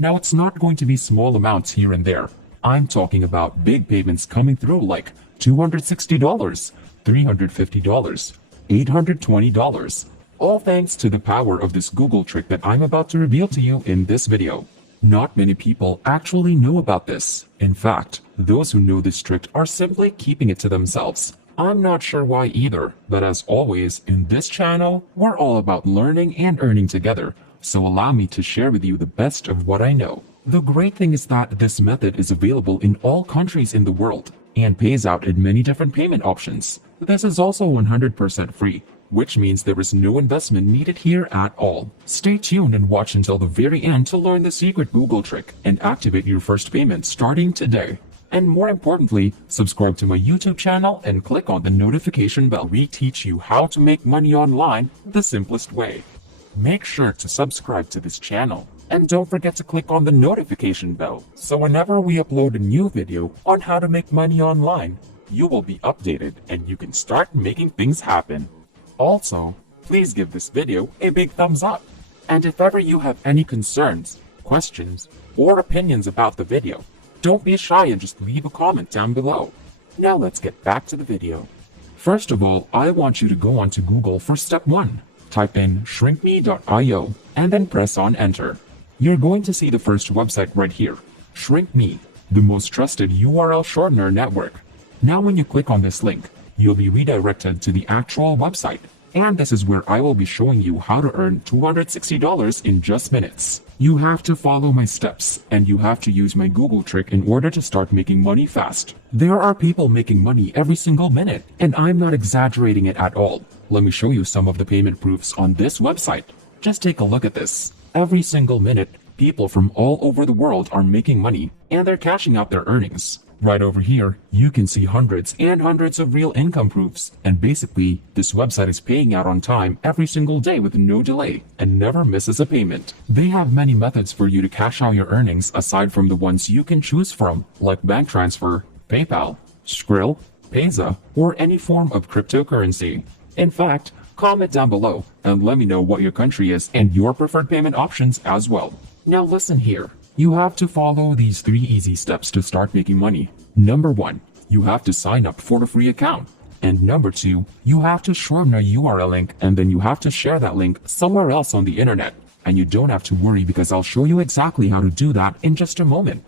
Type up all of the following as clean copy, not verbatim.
Now it's not going to be small amounts here and there. I'm talking about big payments coming through like $260, $350, $820, all thanks to the power of this Google trick that I'm about to reveal to you in this video. Not many people actually know about this. In fact, those who know this trick are simply keeping it to themselves. I'm not sure why either, but as always, in this channel, we're all about learning and earning together, so allow me to share with you the best of what I know. The great thing is that this method is available in all countries in the world and pays out in many different payment options. This is also 100% free, which means there is no investment needed here at all. Stay tuned and watch until the very end to learn the secret Google trick and activate your first payment starting today. And more importantly, subscribe to my YouTube channel and click on the notification bell. We teach you how to make money online the simplest way. Make sure to subscribe to this channel. And don't forget to click on the notification bell, so whenever we upload a new video on how to make money online, you will be updated and you can start making things happen. Also, please give this video a big thumbs up. And if ever you have any concerns, questions, or opinions about the video, don't be shy and just leave a comment down below. Now let's get back to the video. First of all, I want you to go onto Google for step 1. Type in shrinkme.io and then press on enter. You're going to see the first website right here, ShrinkMe, the most trusted URL shortener network. Now when you click on this link, you'll be redirected to the actual website. And this is where I will be showing you how to earn $260 in just minutes. You have to follow my steps, and you have to use my Google trick in order to start making money fast. There are people making money every single minute, and I'm not exaggerating it at all. Let me show you some of the payment proofs on this website. Just take a look at this. Every single minute, people from all over the world are making money, and they're cashing out their earnings. Right over here, you can see hundreds and hundreds of real income proofs, and basically, this website is paying out on time every single day with no delay and never misses a payment. They have many methods for you to cash out your earnings aside from the ones you can choose from, like bank transfer, PayPal, Skrill, Payza, or any form of cryptocurrency. In fact, comment down below and let me know what your country is and your preferred payment options as well. Now listen here. You have to follow these 3 easy steps to start making money. Number 1, you have to sign up for a free account. And number 2, you have to shorten a URL link and then you have to share that link somewhere else on the internet. And you don't have to worry because I'll show you exactly how to do that in just a moment.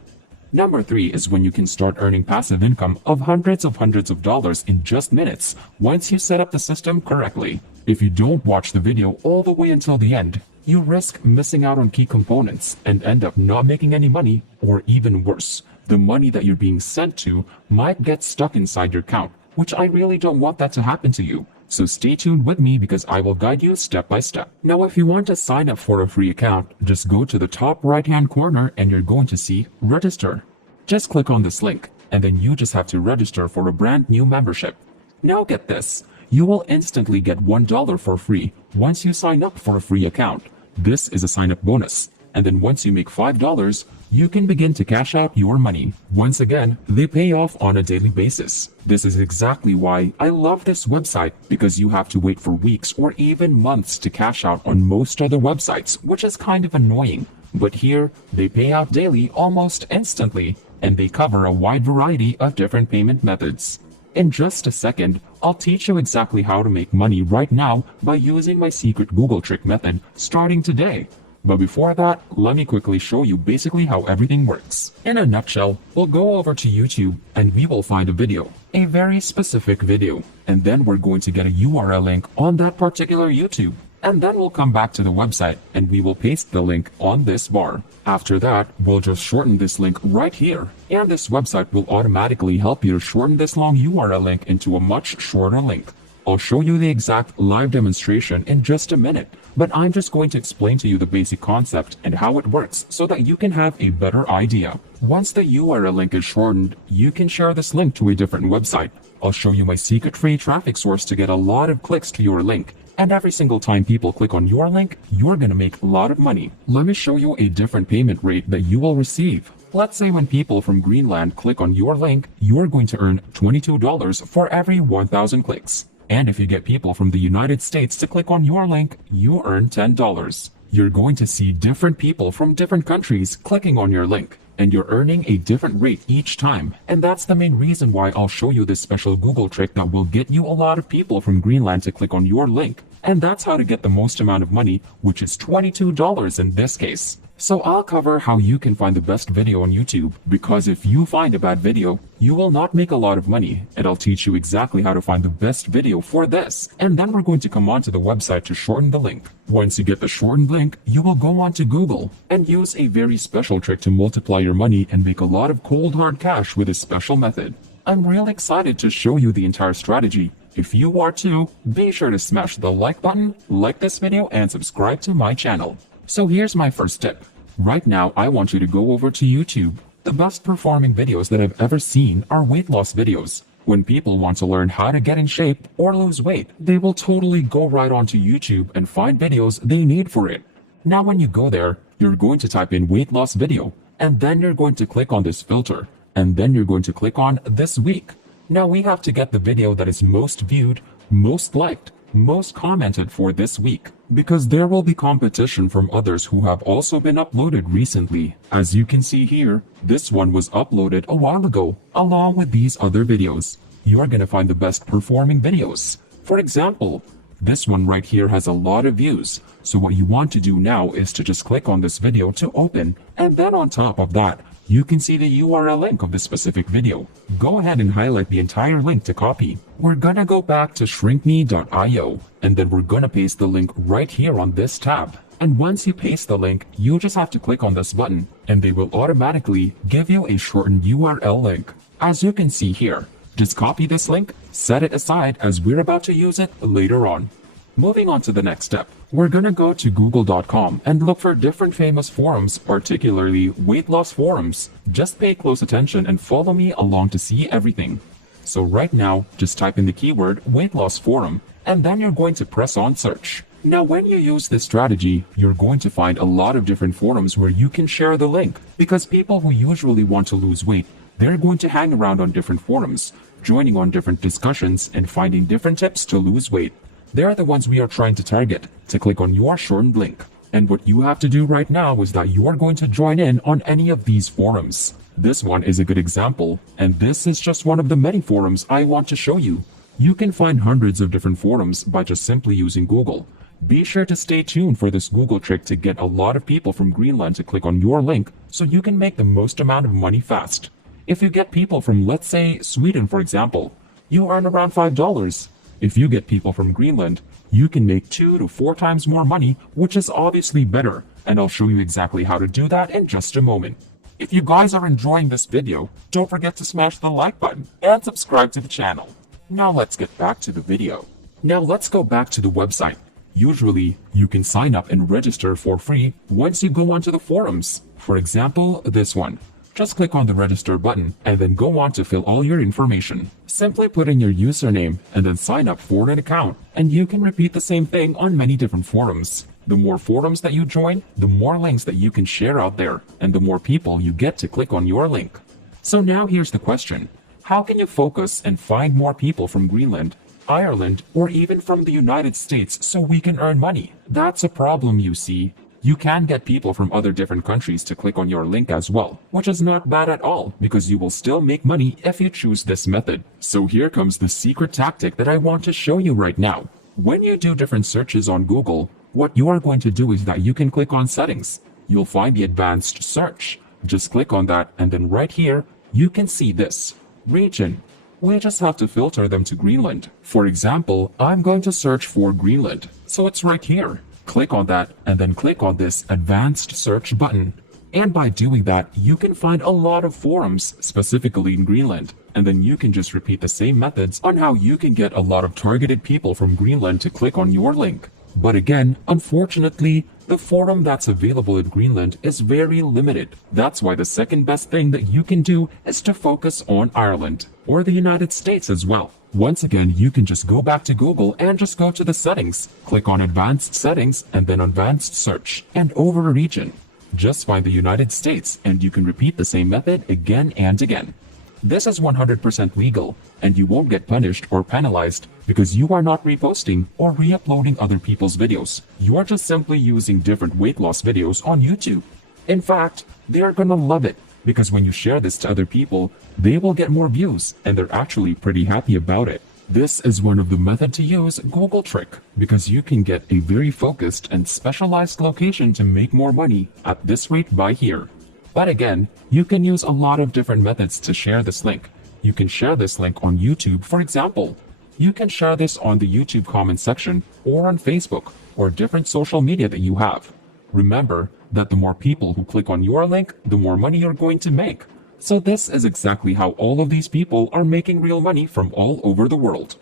Number 3 is when you can start earning passive income of hundreds of dollars in just minutes once you set up the system correctly. If you don't watch the video all the way until the end, you risk missing out on key components and end up not making any money, or even worse, the money that you're being sent to might get stuck inside your account, which I really don't want that to happen to you. So stay tuned with me because I will guide you step by step. Now if you want to sign up for a free account, just go to the top right hand corner and you're going to see register. Just click on this link and then you just have to register for a brand new membership. Now get this. You will instantly get $1 for free once you sign up for a free account. This is a sign-up bonus. And then once you make $5, you can begin to cash out your money. Once again, they pay off on a daily basis. This is exactly why I love this website, because you have to wait for weeks or even months to cash out on most other websites, which is kind of annoying. But here, they pay out daily almost instantly, and they cover a wide variety of different payment methods. In just a second, I'll teach you exactly how to make money right now by using my secret Google trick method starting today. But before that, let me quickly show you basically how everything works. In a nutshell, we'll go over to YouTube and we will find a video, a very specific video, and then we're going to get a URL link on that particular YouTube. And then we'll come back to the website and we will paste the link on this bar. After that, we'll just shorten this link right here. And this website will automatically help you to shorten this long URL link into a much shorter link. I'll show you the exact live demonstration in just a minute, but I'm just going to explain to you the basic concept and how it works so that you can have a better idea. Once the URL link is shortened, you can share this link to a different website. I'll show you my secret free traffic source to get a lot of clicks to your link. And every single time people click on your link, you're gonna make a lot of money. Let me show you a different payment rate that you will receive. Let's say when people from Greenland click on your link, you're going to earn $22 for every 1,000 clicks. And if you get people from the United States to click on your link, you earn $10. you're going to see different people from different countries clicking on your link, and you're earning a different rate each time. And that's the main reason why I'll show you this special Google trick that will get you a lot of people from Greenland to click on your link. And that's how to get the most amount of money, which is $22 in this case. So I'll cover how you can find the best video on YouTube, because if you find a bad video, you will not make a lot of money, and I'll teach you exactly how to find the best video for this. And then we're going to come onto the website to shorten the link. Once you get the shortened link, you will go onto Google and use a very special trick to multiply your money and make a lot of cold hard cash with this special method. I'm really excited to show you the entire strategy. If you are too, be sure to smash the like button, like this video, and subscribe to my channel. So here's my first tip. Right now, I want you to go over to YouTube. The best performing videos that I've ever seen are weight loss videos. When people want to learn how to get in shape or lose weight, they will totally go right onto YouTube and find videos they need for it. Now when you go there, you're going to type in weight loss video, and then you're going to click on this filter, and then you're going to click on this week. Now we have to get the video that is most viewed, most liked, most commented for this week, because there will be competition from others who have also been uploaded recently. As you can see here, this one was uploaded a while ago, along with these other videos. You are going to find the best performing videos. For example, this one right here has a lot of views. So what you want to do now is to just click on this video to open, and then on top of that, you can see the URL link of this specific video. Go ahead and highlight the entire link to copy. We're gonna go back to shrinkme.io, and then we're gonna paste the link right here on this tab. And once you paste the link, you just have to click on this button, and they will automatically give you a shortened URL link. As you can see here, just copy this link, set it aside as we're about to use it later on. Moving on to the next step, we're gonna go to google.com and look for different famous forums, particularly weight loss forums. Just pay close attention and follow me along to see everything. So right now, just type in the keyword weight loss forum, and then you're going to press on search. Now when you use this strategy, you're going to find a lot of different forums where you can share the link, because people who usually want to lose weight, they're going to hang around on different forums, joining on different discussions and finding different tips to lose weight. They're the ones we are trying to target to click on your shortened link. And what you have to do right now is that you are going to join in on any of these forums. This one is a good example, and this is just one of the many forums I want to show you. You can find hundreds of different forums by just simply using Google. Be sure to stay tuned for this Google trick to get a lot of people from Greenland to click on your link so you can make the most amount of money fast. If you get people from, let's say, Sweden for example, you earn around $5. If you get people from Greenland, you can make 2 to 4 times more money, which is obviously better, and I'll show you exactly how to do that in just a moment. If you guys are enjoying this video, don't forget to smash the like button and subscribe to the channel. Now let's get back to the video. Now let's go back to the website. Usually, you can sign up and register for free once you go onto the forums. For example, this one. Just click on the register button and then go on to fill all your information. Simply put in your username and then sign up for an account, and you can repeat the same thing on many different forums. The more forums that you join, the more links that you can share out there, and the more people you get to click on your link. So now here's the question. How can you focus and find more people from Greenland, Ireland, or even from the United States so we can earn money? That's a problem, you see. You can get people from other different countries to click on your link as well, which is not bad at all, because you will still make money if you choose this method. So here comes the secret tactic that I want to show you right now. When you do different searches on Google, what you are going to do is that you can click on settings. You'll find the advanced search. Just click on that, and then right here, you can see this region. We just have to filter them to Greenland. For example, I'm going to search for Greenland, so it's right here. Click on that, and then click on this advanced search button. And by doing that, you can find a lot of forums specifically in Greenland, and then you can just repeat the same methods on how you can get a lot of targeted people from Greenland to click on your link. But again, unfortunately, the forum that's available in Greenland is very limited. That's why the second best thing that you can do is to focus on Ireland, or the United States as well. Once again, you can just go back to Google and just go to the settings, click on advanced settings and then advanced search, and over a region. Just find the United States and you can repeat the same method again and again. This is 100% legal, and you won't get punished or penalized because you are not reposting or re-uploading other people's videos. You are just simply using different weight loss videos on YouTube. In fact, they are gonna love it because when you share this to other people, they will get more views and they're actually pretty happy about it. This is one of the method to use Google trick because you can get a very focused and specialized location to make more money at this rate by here. But again, you can use a lot of different methods to share this link. You can share this link on YouTube, for example. You can share this on the YouTube comment section or on Facebook or different social media that you have. Remember that the more people who click on your link, the more money you're going to make. So this is exactly how all of these people are making real money from all over the world.